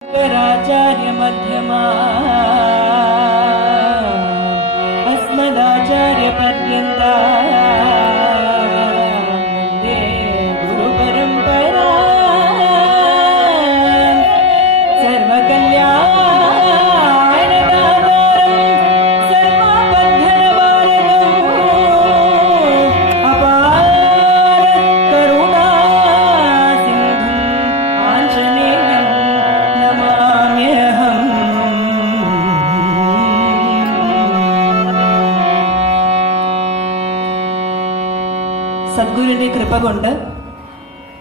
शंकराचार्य मध्यमा अस्मदाचार्य पर्यन्ता वन्दे गुरु परंपरा सर्वकल्याणदातारं सर्वबन्धनवारणं अपार करुणा सिन्धुं आञ्जनेयं नमाम्यहम्। സദ്ഗുരുവിന്റെ കൃപ കൊണ്ട്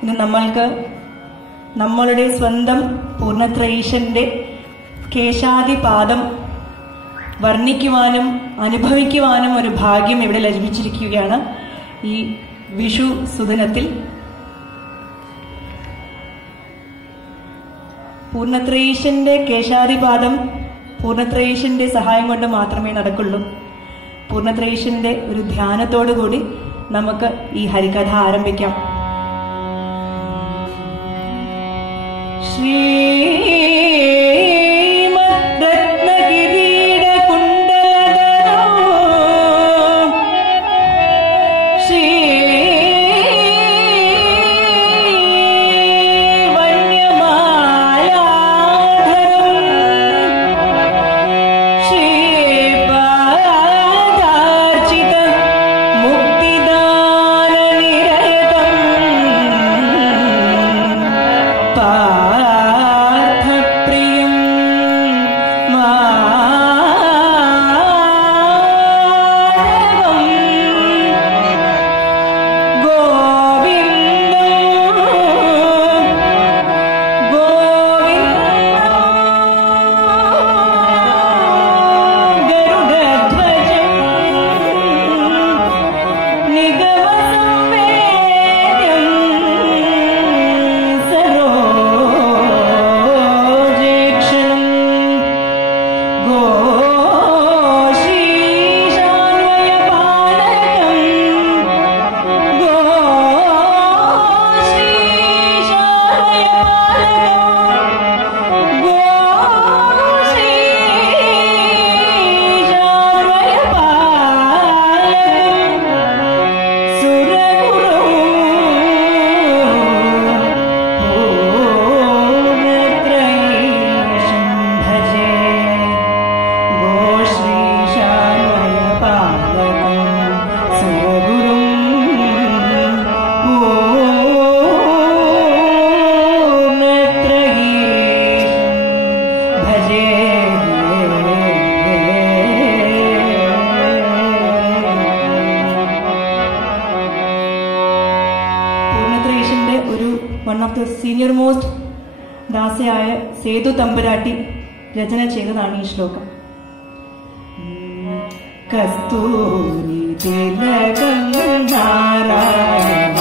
ഇന്ന് നമ്മൾക്ക് നമ്മളുടെ സ്വന്തം പൂർണ്ണത്രയീശന്റെ കേശാദിപാദം വർണ്ണിക്കുവാനും അനുഭവിക്കുവാനും ഒരു ഭാഗ്യം ഇവിടെ ലഭിച്ചിരിക്കുകയാണ് ഈ വിഷു സുദിനത്തിൽ. പൂർണ്ണത്രയീശന്റെ കേശാദിപാദം പൂർണ്ണത്രയീശന്റെ സഹായം കൊണ്ട് മാത്രമേ നടക്കുള്ളൂ. പൂർണ്ണത്രയീശന്റെ ഒരു ധ്യാനത്തോടുകൂടി നമുക്ക് ഈ ഹരികഥ ആരംഭിക്കാം. സീനിയർ മോസ്റ്റ് ദാസയായ സേതു തമ്പുരാട്ടി രചന ചെയ്തതാണ് ഈ ശ്ലോകം. കസ്തൂരി തിലകം നാരായണ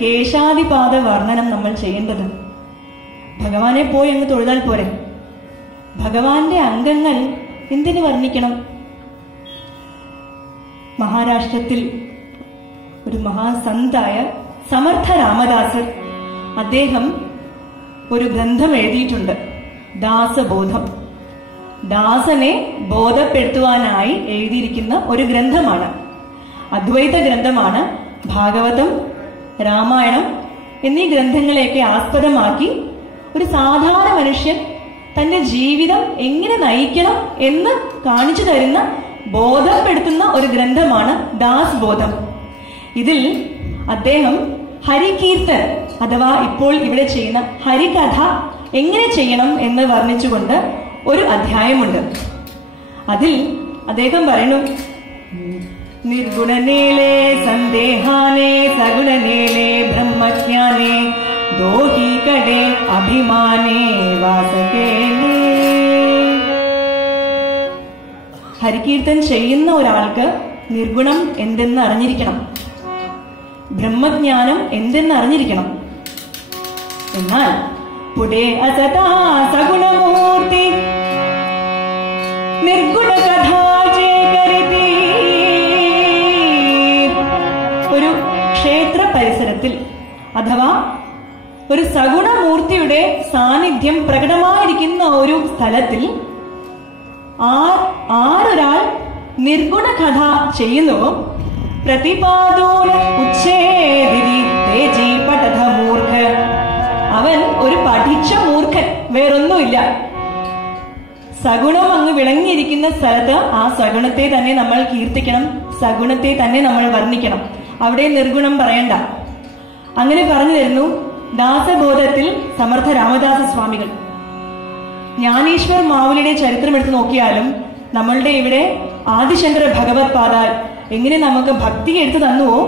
കേശാദിപാദ വർണ്ണനം നമ്മൾ ചെയ്യേണ്ടത്? ഭഗവാനെ പോയി അങ്ങ് തൊഴുതാൽ പോരെ? ഭഗവാന്റെ അംഗങ്ങൾ എന്തിനു വർണ്ണിക്കണം? മഹാരാഷ്ട്രത്തിൽ ഒരു മഹാസന്തായ സമർത്ഥ രാമദാസർ, അദ്ദേഹം ഒരു ഗ്രന്ഥം എഴുതിയിട്ടുണ്ട്, ദാസബോധം. ദാസനെ ബോധപ്പെടുത്തുവാനായി എഴുതിയിരിക്കുന്ന ഒരു ഗ്രന്ഥമാണ്. അദ്വൈത ഗ്രന്ഥമാണ്. ഭാഗവതം, രാമായണം എന്നീ ഗ്രന്ഥങ്ങളെയൊക്കെ ആസ്പദമാക്കി ഒരു സാധാരണ മനുഷ്യൻ തന്റെ ജീവിതം എങ്ങനെ നയിക്കണം എന്ന് കാണിച്ചു തരുന്ന, ബോധപ്പെടുത്തുന്ന ഒരു ഗ്രന്ഥമാണ് ദാസ് ബോധം. ഇതിൽ അദ്ദേഹം ഹരികീർത്തൻ അഥവാ ഇപ്പോൾ ഇവിടെ ചെയ്യുന്ന ഹരികഥ എങ്ങനെ ചെയ്യണം എന്ന് വർണ്ണിച്ചുകൊണ്ട് ഒരു അധ്യായമുണ്ട്. അതിൽ അദ്ദേഹം പറയുന്നു, നിർഗുണനേലേ സന്ദേഹാനേ സഗുണനേലേ ബ്രഹ്മജ്ഞാനേ ദോഹി കടേ അഭിമാനേ വാസകേനേ. ഹരികീർത്തൻ ചെയ്യുന്ന ഒരാൾക്ക് നിർഗുണം എന്തെന്ന് അറിഞ്ഞിരിക്കണം, ബ്രഹ്മജ്ഞാനം എന്തെന്ന് അറിഞ്ഞിരിക്കണം. എന്നാൽ പുടേ അസതാ സഗുണമൂർത്തി നിർഗുണ കഥാചേകരിതി. ഒരു ക്ഷേത്ര പരിസരത്തിൽ അഥവാ ഒരു സഗുണമൂർത്തിയുടെ സാന്നിധ്യം പ്രകടമായിരിക്കുന്ന ഒരു സ്ഥലത്തിൽ ആരൊരാൾ നിർഗുണ കഥ ചെയ്യുന്നുവോ പ്രതിപാദോന ഉച്ഛേദിതി തേജി പഠത മൂർഖ, അവൻ ഒരു പഠിച്ച മൂർഖൻ, വേറൊന്നുമില്ല. സഗുണം അങ്ങ് വിളങ്ങിയിരിക്കുന്ന സ്ഥലത്ത് ആ സഗുണത്തെ തന്നെ നമ്മൾ കീർത്തിക്കണം, സഗുണത്തെ തന്നെ നമ്മൾ വർണ്ണിക്കണം. അവിടെ നിർഗുണം പറയണ്ട. അങ്ങനെ പറഞ്ഞു തരുന്നു ദാസബോധത്തിൽ സമർത്ഥ രാമദാസ സ്വാമികൾ. ജ്ഞാനേശ്വർ മാവുലിയുടെ ചരിത്രം എടുത്തു നോക്കിയാലും നമ്മളുടെ ഇവിടെ ആദിശങ്കര ഭഗവത് പാദാൽ എങ്ങനെ നമുക്ക് ഭക്തി എടുത്തു തന്നുവോ,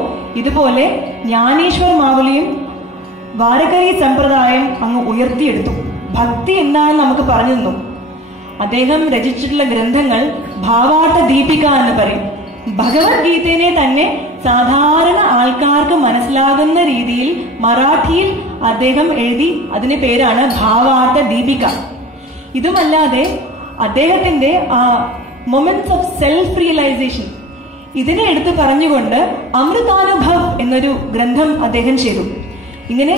ഇതുപോലെ ജ്ഞാനേശ്വർ മാവുലിയും വാരകരി സമ്പ്രദായം അങ്ങ് ഉയർത്തിയെടുത്തു. ഭക്തി എന്താണെന്ന് നമുക്ക് പറഞ്ഞു തന്നു. അദ്ദേഹം രചിച്ചിട്ടുള്ള ഗ്രന്ഥങ്ങൾ ഭാവാർത്ഥ ദീപിക എന്ന് പറയും. ഭഗവത്ഗീതയെ തന്നെ സാധാരണ ആൾക്കാർക്ക് മനസ്സിലാകുന്ന രീതിയിൽ മറാഠിയിൽ അദ്ദേഹം എഴുതി, അതിന് പേരാണ് ഭാവാർത്ഥ ദീപിക. ഇതുമല്ലാതെ അദ്ദേഹത്തിന്റെ മൊമെന്റ്സ് ഓഫ് സെൽഫ് റിയലൈസേഷൻ ഇതിനെ എടുത്ത് പറഞ്ഞുകൊണ്ട് അമൃതാനുഭവ് എന്നൊരു ഗ്രന്ഥം അദ്ദേഹം ചെയ്തു. ഇങ്ങനെ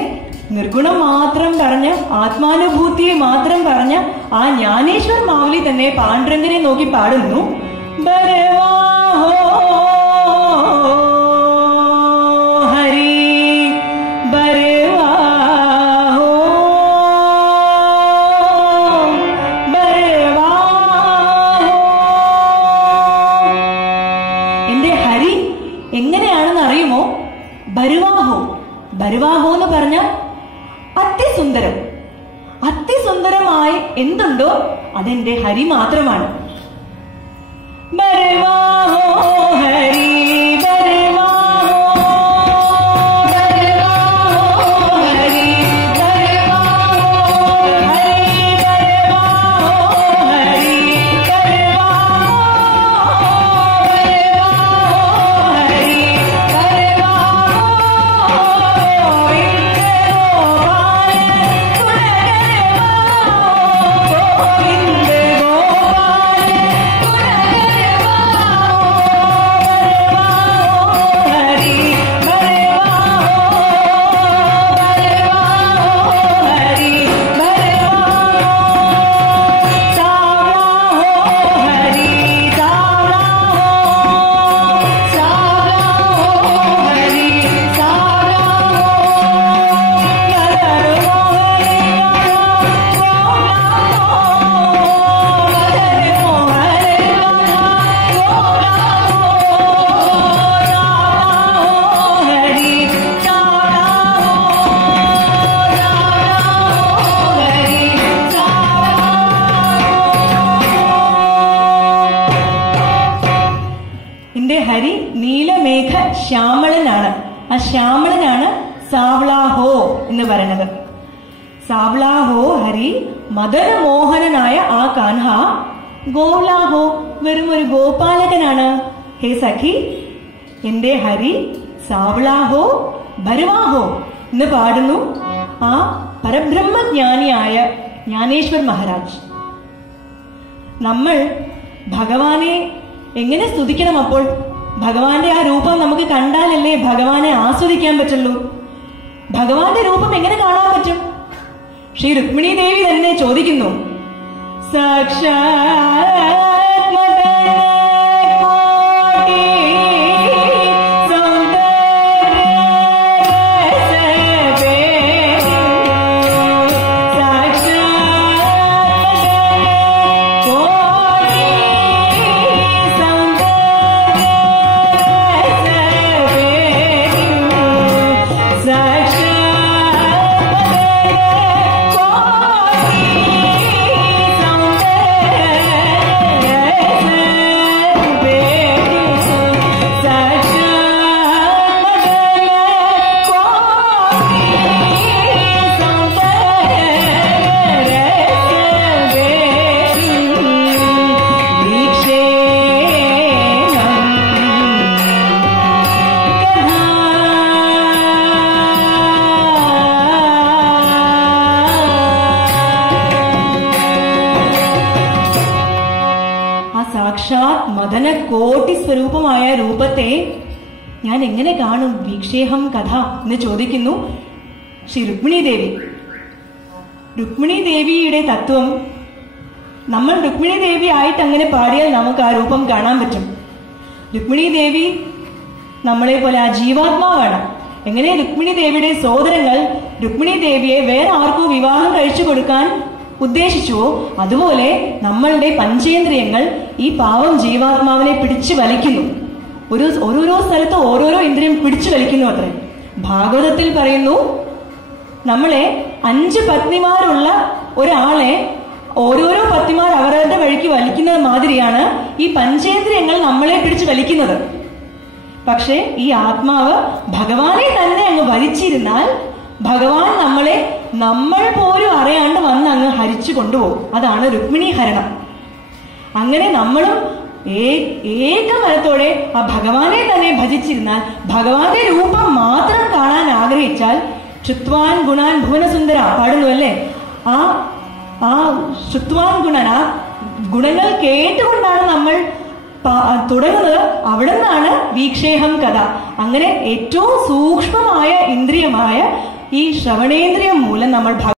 നിർഗുണം മാത്രം പറഞ്ഞ് ആത്മാനുഭൂതിയെ മാത്രം പറഞ്ഞ് ആ ജ്ഞാനേശ്വർ മാവുലി തന്നെ പാണ്ഡുരംഗനെ നോക്കി പാടുന്നു, ബരവാഹോ ഹരി ബരവാഹോ ബരവാഹോ. എന്റെ ഹരി എങ്ങനെയാണെന്ന് അറിയുമോ? ബരുവാഹോ. ബരുവാഹോ എന്ന് പറഞ്ഞ അതിസുന്ദരം. അതിസുന്ദരമായി എന്തുണ്ടോ അതെന്റെ ഹരി മാത്രമാണ്. ബരുവാഹോ ഹരി ബരുവാഹോ ബരുവാഹോ ഹരി ബരുവാഹോ ഹരി ബരുവാഹോ ഹരി ബരുവാഹോ ഹരി ഹരി നീലമേഘ ശ്യാമളനാണ്. ആ ശ്യാമളനാണ് സാവ്ലാഹോ എന്ന് പറയുന്നത്. സാവ്ലാഹോ ഹരി മദനമോഹനനായ ആ കാൻഹ ഗോവ്ലാഹോ വെറും ഒരു ഗോപാലകനാണ്. ഹേ സഖി, എന്റെ ഹരി സാവ്ലാഹോ ബരുവാഹോ എന്ന് പാടുന്നു ആ പരബ്രഹ്മജ്ഞാനിയായ ജ്ഞാനേശ്വർ മഹാരാജ്. നമ്മൾ ഭഗവാനെ എങ്ങനെ സ്തുതിക്കണം? അപ്പോൾ ഭഗവാന്റെ ആ രൂപം നമുക്ക് കണ്ടാലല്ലേ ഭഗവാനെ ആസ്വദിക്കാൻ പറ്റുള്ളൂ. ഭഗവാന്റെ രൂപം എങ്ങനെ കാണാൻ പറ്റും? ശ്രീ രുക്മിണി ദേവി തന്നെ ചോദിക്കുന്നു, സാക്ഷാത് സാക്ഷാത് മദന കോടി സ്വരൂപമായ രൂപത്തെ ഞാൻ എങ്ങനെ കാണും? വീക്ഷേഹം കഥ എന്ന് ചോദിക്കുന്നു ശ്രീ രുക്മിണി ദേവി. രുക്മിണി ദേവിയുടെ തത്വം, നമ്മൾ രുക്മിണി ദേവി ആയിട്ട് അങ്ങനെ പാടിയാൽ നമുക്ക് ആ രൂപം കാണാൻ പറ്റും. രുക്മിണി ദേവി നമ്മളെ പോലെ ആ ജീവാത്മാവാണ്. എങ്ങനെ രുക്മിണി ദേവിയുടെ സോദരങ്ങൾ രുക്മിണി ദേവിയെ വേറെ ആർക്കും വിവാഹം കഴിച്ചു കൊടുക്കാൻ ഉദ്ദേശിച്ചുവോ, അതുപോലെ നമ്മളുടെ പഞ്ചേന്ദ്രിയങ്ങൾ ഈ പാവം ജീവാത്മാവിനെ പിടിച്ചു വലിക്കുന്നു. ഓരോരോ സ്ഥലത്ത് ഓരോരോ ഇന്ദ്രിയം പിടിച്ചു വലിക്കുന്നു അത്രേ. ഭാഗവതത്തിൽ പറയുന്നു, നമ്മളെ 5 പത്നിമാരുള്ള ഒരാളെ ഓരോരോ പത്നിമാർ അവരവരുടെ വഴിക്ക് വലിക്കുന്നത് മാതിരിയാണ് ഈ പഞ്ചേന്ദ്രിയങ്ങൾ നമ്മളെ പിടിച്ചു വലിക്കുന്നത്. പക്ഷെ ഈ ആത്മാവ് ഭഗവാനെ തന്നെ അങ്ങ് വലിച്ചിരുന്നാൽ ഭഗവാൻ നമ്മൾ പോലും അറിയാണ്ട് വന്ന് അങ്ങ് ഹരിച്ചു കൊണ്ടുപോകും. അതാണ് രുക്മിണി ഹരണം. അങ്ങനെ നമ്മളും ഏക മനത്തോടെ ആ ഭഗവാനെ തന്നെ ഭജിച്ചിരുന്നാൽ, ഭഗവാന്റെ രൂപം മാത്രം കാണാൻ ആഗ്രഹിച്ചാൽ, ശ്രുത്വാൻ ഗുണാൻ ഭുവനസുന്ദര പാടുന്നു അല്ലേ, ആ ശ്രുത്വാൻ ഗുണൻ, ആ ഗുണങ്ങൾ കേട്ടുകൊണ്ടാണ് നമ്മൾ തുടങ്ങുന്നത്. അവിടെ നിന്നാണ് വീക്ഷേഹം കഥ. അങ്ങനെ ഏറ്റവും സൂക്ഷ്മമായ ഇന്ദ്രിയമായ ഈ ശ്രവണേന്ദ്രിയം മൂലം നമ്മൾ